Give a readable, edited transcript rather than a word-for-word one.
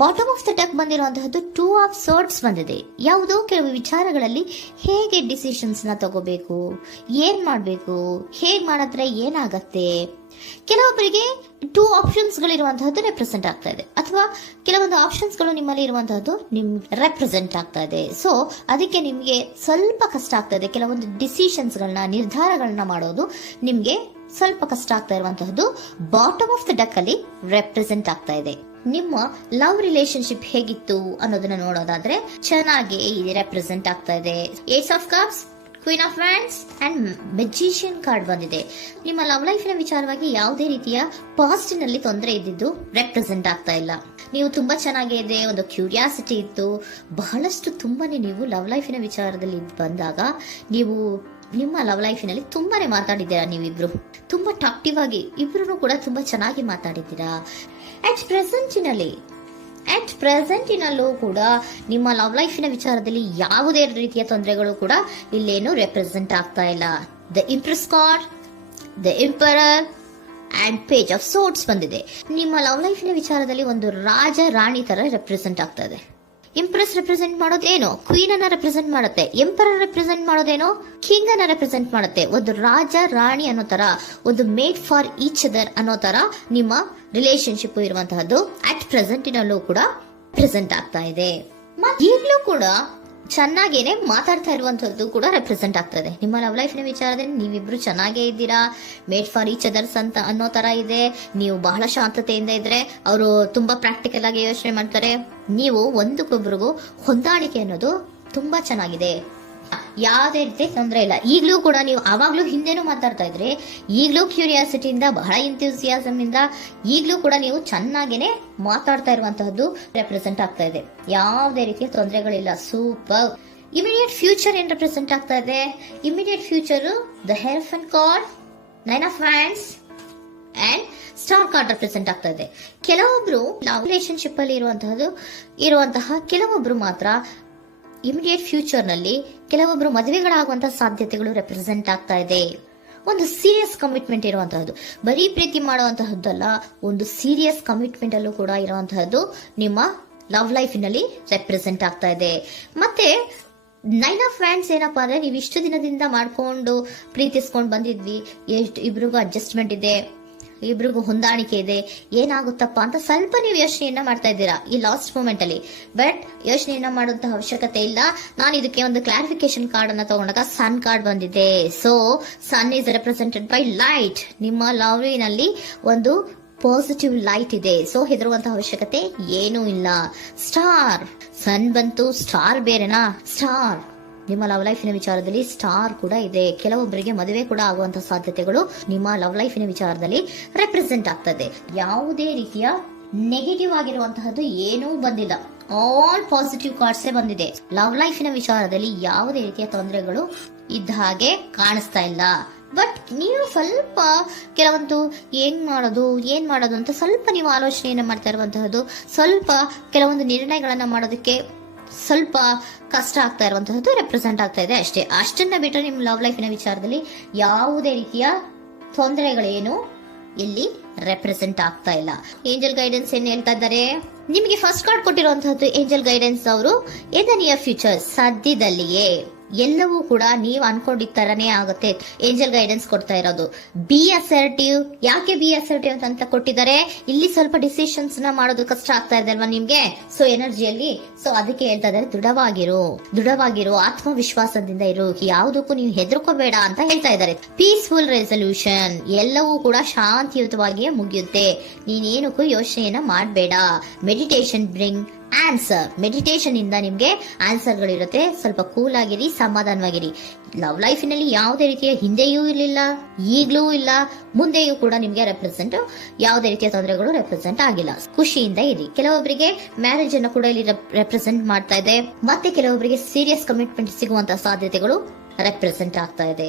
Bottom of the deck ಬಂದಿರುವಂತಹದ್ದು 2 of swords ಬಂದಿದೆ. ಯಾವುದೋ ಕೆಲವು ವಿಚಾರಗಳಲ್ಲಿ ಹೇಗೆ ಡಿಸಿಷನ್ಸ್ ನ ತಗೋಬೇಕು, ಏನ್ ಮಾಡ್ಬೇಕು, ಹೇಗ್ ಮಾಡಿದ್ರೆ ಏನಾಗತ್ತೆ. ಕೆಲವೊಬ್ಬರಿಗೆ 2 ಆಪ್ಷನ್ಸ್ ಗಳಿರುವಂತಹದ್ದು ರೆಪ್ರೆಸೆಂಟ್ ಆಗ್ತಾ ಇದೆ, ಅಥವಾ ಕೆಲವೊಂದು ಆಪ್ಷನ್ಸ್ ಗಳು ನಿಮ್ಮಲ್ಲಿ ಇರುವಂತಹದ್ದು ರೆಪ್ರೆಸೆಂಟ್ ಆಗ್ತಾ ಇದೆ. ಸೊ ಅದಕ್ಕೆ ನಿಮ್ಗೆ ಸ್ವಲ್ಪ ಕಷ್ಟ ಆಗ್ತಾ ಇದೆ. ಕೆಲವೊಂದು ಡಿಸಿಷನ್ಸ್ ಗಳನ್ನ, ನಿರ್ಧಾರಗಳನ್ನ ಮಾಡೋದು ನಿಮ್ಗೆ ಸ್ವಲ್ಪ ಕಷ್ಟ ಆಗ್ತಾ ಇರುವಂತಹದ್ದು ಬಾಟಮ್ ಆಫ್ ದ ಡೆಕ್ ಅಲ್ಲಿ ರೆಪ್ರೆಸೆಂಟ್ ಆಗ್ತಾ ಇದೆ. ನಿಮ್ಮ ಲವ್ ರಿಲೇಶನ್ಶಿಪ್ ಹೇಗಿತ್ತು ಅನ್ನೋದನ್ನ ನೋಡೋದಾದ್ರೆ ಚೆನ್ನಾಗಿ ರೆಪ್ರೆಸೆಂಟ್ ಆಗ್ತಾ ಇದೆ. Ace of cups, queen of wands and magician card ಬಂದಿದೆ. ನಿಮ್ಮ ಲವ್ ಲೈಫ್ ನ ವಿಚಾರವಾಗಿ ಯಾವುದೇ ರೀತಿಯ ಪಾಸ್ಟ್ ನಲ್ಲಿ ತೊಂದರೆ ಇದ್ದಿದ್ದು ರೆಪ್ರೆಸೆಂಟ್ ಆಗ್ತಾ ಇಲ್ಲ. ನೀವು ತುಂಬಾ ಚೆನ್ನಾಗಿದೆ, ಒಂದು ಕ್ಯೂರಿಯಾಸಿಟಿ ಇತ್ತು, ಬಹಳಷ್ಟು ತುಂಬಾನೇ ನೀವು ಲವ್ ಲೈಫಿನ ವಿಚಾರದಲ್ಲಿ ಬಂದಾಗ ನೀವು ನಿಮ್ಮ ಲವ್ ಲೈಫಿನಲ್ಲಿ ತುಂಬಾನೇ ಮಾತಾಡಿದ್ದೀರಾ. ನೀವಿಬ್ರು ತುಂಬಾ ಟಾಕ್ಟಿವ್ ಆಗಿ ಇಬ್ರು ಕೂಡ ತುಂಬಾ ಚೆನ್ನಾಗಿ ಮಾತಾಡಿದ್ದೀರಾ. ಅಟ್ ಪ್ರೆಸೆಂಟಿನಲ್ಲೂ ಕೂಡ ನಿಮ್ಮ ಲವ್ ಲೈಫಿನ ವಿಚಾರದಲ್ಲಿ ಯಾವುದೇ ರೀತಿಯ ತೊಂದರೆಗಳು ಕೂಡ ಇಲ್ಲೇನು ರೆಪ್ರೆಸೆಂಟ್ ಆಗ್ತಾ ಇಲ್ಲ. The empress card, the emperor and page of swords ಬಂದಿದೆ. ನಿಮ್ಮ ಲವ್ ಲೈಫಿನ ವಿಚಾರದಲ್ಲಿ ಒಂದು ರಾಜ ರಾಣಿ ತರ ರೆಪ್ರೆಸೆಂಟ್ ಆಗ್ತಾ ಇದೆ. ಇಂಪ್ರೆಸ್ ರೆಪ್ರೆಸೆಂಟ್ ಮಾಡೋದೇನೋ ಕ್ವೀನ್ ಅನ್ನ ರೆಪ್ರೆಸೆಂಟ್ ಮಾಡುತ್ತೆ, ಎಂಪರರ್ ರೆಪ್ರೆಸೆಂಟ್ ಮಾಡೋದೇನೋ ಕಿಂಗ್ ಅನ್ನ ರೆಪ್ರೆಸೆಂಟ್ ಮಾಡುತ್ತೆ. ಒಂದು ರಾಜ ರಾಣಿ ಅನ್ನೋ ತರ, ಒಂದು ಮೇಡ್ ಫಾರ್ ಈಚ್ ಅದರ್ ಅನ್ನೋ ತರ ನಿಮ್ಮ ರಿಲೇಶನ್ಶಿಪ್ ಇರುವಂತಹದ್ದು ಅಟ್ ಪ್ರೆಸೆಂಟಿನಲ್ಲೂ ಕೂಡ ಪ್ರೆಸೆಂಟ್ ಆಗ್ತಾ ಇದೆ. ಈಗಲೂ ಕೂಡ ಚೆನ್ನಾಗೇನೆ ಮಾತಾಡ್ತಾ ಇರುವಂತದ್ದು ಕೂಡ ರೆಪ್ರೆಸೆಂಟ್ ಆಗ್ತಾ ಇದೆ. ನಿಮ್ಮ ಲವ್ ಲೈಫ್ ನ ವಿಚಾರದಲ್ಲಿ ನೀವಿಬ್ರು ಚೆನ್ನಾಗೇ ಇದ್ದೀರಾ, ಮೇಡ್ ಫಾರ್ ಈಚ್ ಅದರ್ಸ್ ಅಂತ ಅನ್ನೋ ತರ ಇದೆ. ನೀವು ಬಹಳ ಶಾಂತತೆಯಿಂದ ಇದ್ರೆ ಅವರು ತುಂಬಾ ಪ್ರಾಕ್ಟಿಕಲ್ ಆಗಿ ಯೋಚನೆ ಮಾಡ್ತಾರೆ. ನೀವು ಒಂದಕ್ಕೊಬ್ರಿಗೂ ಹೊಂದಾಣಿಕೆ ಅನ್ನೋದು ತುಂಬಾ ಚೆನ್ನಾಗಿದೆ, ಯಾವುದೇ ರೀತಿ ತೊಂದರೆ ಇಲ್ಲ. ಈಗಲೂ ಕೂಡ ನೀವು ಅವಾಗ್ಲೂ ಹಿಂದೆನೂ ಮಾತಾಡ್ತಾ ಇದ್ರಿ, ಈಗಲೂ ಕ್ಯೂರಿಯಾಸಿಟಿಯಿಂದ, ಬಹಳ ಇಂಥ್ಯೂಸಿಯಾಸಮ್ ಇಂದ ಈಗಲೂ ಕೂಡ ನೀವು ಚೆನ್ನಾಗೇನೆ ಮಾತಾಡ್ತಾ ಇರುವಂತಹದ್ದು ರೆಪ್ರೆಸೆಂಟ್ ಆಗ್ತಾ ಇದೆ. ಯಾವುದೇ ರೀತಿಯ ತೊಂದರೆಗಳಿಲ್ಲ, ಸೂಪರ್. ಇಮಿಡಿಯೇಟ್ ಫ್ಯೂಚರ್ ಏನ್ ರೆಪ್ರೆಸೆಂಟ್ ಆಗ್ತಾ ಇದೆ? Immediate future the hierophant card, 9 of wands and star card represent ಆಗ್ತಾ ಇದೆ. ಕೆಲವೊಬ್ರು ರಿಲೇಶನ್ಶಿಪ್ ಅಲ್ಲಿ ಇರುವಂತಹ ಕೆಲವೊಬ್ರು ಮಾತ್ರ ಇಮಿಡಿಯೇಟ್ ಫ್ಯೂಚರ್ ನಲ್ಲಿ ಕೆಲವೊಬ್ರು ಮದುವೆಗಳಾಗುವಂತಹ ಸಾಧ್ಯತೆಗಳು ರೆಪ್ರೆಸೆಂಟ್ ಆಗ್ತಾ ಇದೆ. ಒಂದು ಸೀರಿಯಸ್ ಕಮಿಟ್ಮೆಂಟ್ ಇರುವಂತಹದ್ದು, ಬರೀ ಪ್ರೀತಿ ಮಾಡುವಂತಹದ್ದಲ್ಲ, ಒಂದು ಸೀರಿಯಸ್ ಕಮಿಟ್ಮೆಂಟ್ ಅಲ್ಲೂ ಕೂಡ ಇರುವಂತಹದ್ದು ನಿಮ್ಮ ಲವ್ ಲೈಫ್ ನಲ್ಲಿ ರೆಪ್ರೆಸೆಂಟ್ ಆಗ್ತಾ ಇದೆ. ಮತ್ತೆ 9 ಆಫ್ ವ್ಯಾಂಡ್ಸ್ ಏನಪ್ಪಾ ಅಂದ್ರೆ, ನೀವು ಇಷ್ಟು ದಿನದಿಂದ ಮಾಡ್ಕೊಂಡು ಪ್ರೀತಿಸ್ಕೊಂಡು ಬಂದಿದ್ವಿ, ಇಬ್ರಿಗೂ ಅಡ್ಜಸ್ಟ್ಮೆಂಟ್ ಇದೆ, ಇಬ್ರಿಗೂ ಹೊಂದಾಣಿಕೆ ಇದೆ, ಏನಾಗುತ್ತಪ್ಪ ಅಂತ ಸ್ವಲ್ಪ ನೀವು ಯೋಚನೆಯನ್ನ ಮಾಡ್ತಾ ಇದ್ದೀರಾ ಈ ಲಾಸ್ಟ್ ಮೂಮೆಂಟ್ ಅಲ್ಲಿ. ಬಟ್ ಯೋಚನೆಯನ್ನ ಮಾಡುವಂತಹ ಅವಶ್ಯಕತೆ ಇಲ್ಲ. ನಾನು ಇದಕ್ಕೆ ಒಂದು ಕ್ಲಾರಿಫಿಕೇಶನ್ ಕಾರ್ಡ್ ಅನ್ನ ತಗೊಂಡಾಗ ಸನ್ ಕಾರ್ಡ್ ಬಂದಿದೆ. So sun is represented by light. ನಿಮ್ಮ ಲವ್ನಲ್ಲಿ ಒಂದು ಪಾಸಿಟಿವ್ ಲೈಟ್ ಇದೆ. ಸೊ ಹೆದರುವಂತಹ ಅವಶ್ಯಕತೆ ಏನೂ ಇಲ್ಲ. ಸ್ಟಾರ್, ಸನ್ ಬಂತು, ಸ್ಟಾರ್ ಬೇರೆನಾ? ಸ್ಟಾರ್ ನಿಮ್ಮ ಲವ್ ಲೈಫಿನ ವಿಚಾರದಲ್ಲಿ ಸ್ಟಾರ್ ಕೂಡ ಇದೆ. ಕೆಲವೊಬ್ಬರಿಗೆ ಮದುವೆ ಕೂಡ ಆಗುವಂತಹ ಸಾಧ್ಯತೆಗಳು ನಿಮ್ಮ ಲವ್ ಲೈಫಿನ ವಿಚಾರದಲ್ಲಿ ರೆಪ್ರೆಸೆಂಟ್ ಆಗ್ತದೆ. ಯಾವುದೇ ರೀತಿಯ ನೆಗೆಟಿವ್ ಆಗಿರುವಂತಹದ್ದು ಏನೂ ಬಂದಿಲ್ಲ, ಆಲ್ ಪಾಸಿಟಿವ್ ಕಾರ್ಡ್ಸೇ ಬಂದಿದೆ. ಲವ್ ಲೈಫಿನ ವಿಚಾರದಲ್ಲಿ ಯಾವುದೇ ರೀತಿಯ ತೊಂದರೆಗಳು ಇದ್ದ ಹಾಗೆ ಕಾಣಿಸ್ತಾ ಇಲ್ಲ. ಬಟ್ ನೀವು ಸ್ವಲ್ಪ ಕೆಲವೊಂದು ಏನ್ ಮಾಡೋದು ಅಂತ ಸ್ವಲ್ಪ ನೀವು ಆಲೋಚನೆಯನ್ನ ಮಾಡ್ತಾ ಇರುವಂತಹದ್ದು, ಸ್ವಲ್ಪ ಕೆಲವೊಂದು ನಿರ್ಣಯಗಳನ್ನ ಮಾಡೋದಕ್ಕೆ ಸ್ವಲ್ಪ ಕಷ್ಟ ಆಗ್ತಾ ಇರುವಂತಹದ್ದು ರೆಪ್ರೆಸೆಂಟ್ ಆಗ್ತಾ ಇದೆ ಅಷ್ಟೇ. ಅಷ್ಟನ್ನ ಬಿಟ್ಟರೆ ನಿಮ್ಮ ಲವ್ ಲೈಫಿನ ವಿಚಾರದಲ್ಲಿ ಯಾವುದೇ ರೀತಿಯ ತೊಂದರೆಗಳೇನು ಇಲ್ಲಿ ರೆಪ್ರೆಸೆಂಟ್ ಆಗ್ತಾ ಇಲ್ಲ. ಏಂಜಲ್ ಗೈಡೆನ್ಸ್ ಏನ್ ಹೇಳ್ತಾ ಇದ್ದಾರೆ? ನಿಮಗೆ ಫಸ್ಟ್ ಕಾರ್ಡ್ ಕೊಟ್ಟಿರುವಂತಹದ್ದು ಏಂಜಲ್ ಗೈಡೆನ್ಸ್ ಅವರು ಇನ್ ದ ನಿಯರ್ ಫ್ಯೂಚರ್, ಸದ್ಯದಲ್ಲಿಯೇ ಎಲ್ಲವೂ ಕೂಡ ನೀವು ಅನ್ಕೊಂಡಿದ್ದ ತರನೇ ಆಗುತ್ತೆ. ಏಂಜಲ್ ಗೈಡೆನ್ಸ್ ಕೊಡ್ತಾ ಇರೋದು ಬಿ ಅಸರ್ಟಿವ್. ಯಾಕೆ ಬಿ ಅಸರ್ಟಿವ್ ಅಂತ ಕೊಟ್ಟಿದ್ದಾರೆ? ಇಲ್ಲಿ ಸ್ವಲ್ಪ ಡಿಸಿಷನ್ಸ್ ನ ಮಾಡೋದು ಕಷ್ಟ ಆಗ್ತಾ ಇದೆ ಅಲ್ವಾ ನಿಮ್ಗೆ, ಸೊ ಎನರ್ಜಿಯಲ್ಲಿ. ಸೊ ಅದಕ್ಕೆ ಹೇಳ್ತಾ ಇದ್ದಾರೆ ದೃಢವಾಗಿರು, ಆತ್ಮವಿಶ್ವಾಸದಿಂದ ಇರು, ಯಾವುದಕ್ಕೂ ನೀವು ಹೆದರ್ಕೋಬೇಡ ಅಂತ ಹೇಳ್ತಾ ಇದ್ದಾರೆ. ಪೀಸ್ಫುಲ್ ರೆಸಲ್ಯೂಷನ್, ಎಲ್ಲವೂ ಕೂಡ ಶಾಂತಿಯುತವಾಗಿಯೇ ಮುಗಿಯುತ್ತೆ, ನೀನೇನಕ್ಕೂ ಯೋಚನೆಯನ್ನ ಮಾಡಬೇಡ. ಮೆಡಿಟೇಷನ್ ಬ್ರಿಂಗ್ ಆನ್ಸರ್, ಮೆಡಿಟೇಷನ್ ಇಂದ ನಿಮ್ಗೆ ಆನ್ಸರ್ ಗಳಿರುತ್ತೆ. ಸ್ವಲ್ಪ ಕೂಲ್ ಆಗಿರಿ, ಸಮಾಧಾನವಾಗಿರಿ. ಲವ್ ಲೈಫಿನಲ್ಲಿ ಯಾವುದೇ ರೀತಿಯ ಹಿಂದೆಯೂ ಇರಲಿಲ್ಲ, ಈಗ್ಲೂ ಇಲ್ಲ, ಮುಂದೆಯೂ ಕೂಡ ನಿಮ್ಗೆ ಯಾವುದೇ ರೀತಿಯ ತೊಂದರೆಗಳು ರೆಪ್ರೆಸೆಂಟ್ ಆಗಿಲ್ಲ. ಖುಷಿಯಿಂದ ಇರಿ. ಕೆಲವೊಬ್ಬರಿಗೆ ಮ್ಯಾರೇಜ್ ಅನ್ನು ಕೂಡ ಇಲ್ಲಿ ರೆಪ್ರೆಸೆಂಟ್ ಮಾಡ್ತಾ ಇದೆ. ಮತ್ತೆ ಕೆಲವೊಬ್ಬರಿಗೆ ಸೀರಿಯಸ್ ಕಮಿಟ್ಮೆಂಟ್ ಸಿಗುವಂತಹ ಸಾಧ್ಯತೆಗಳು ರೆಪ್ರೆಸೆಂಟ್ ಆಗ್ತಾ ಇದೆ.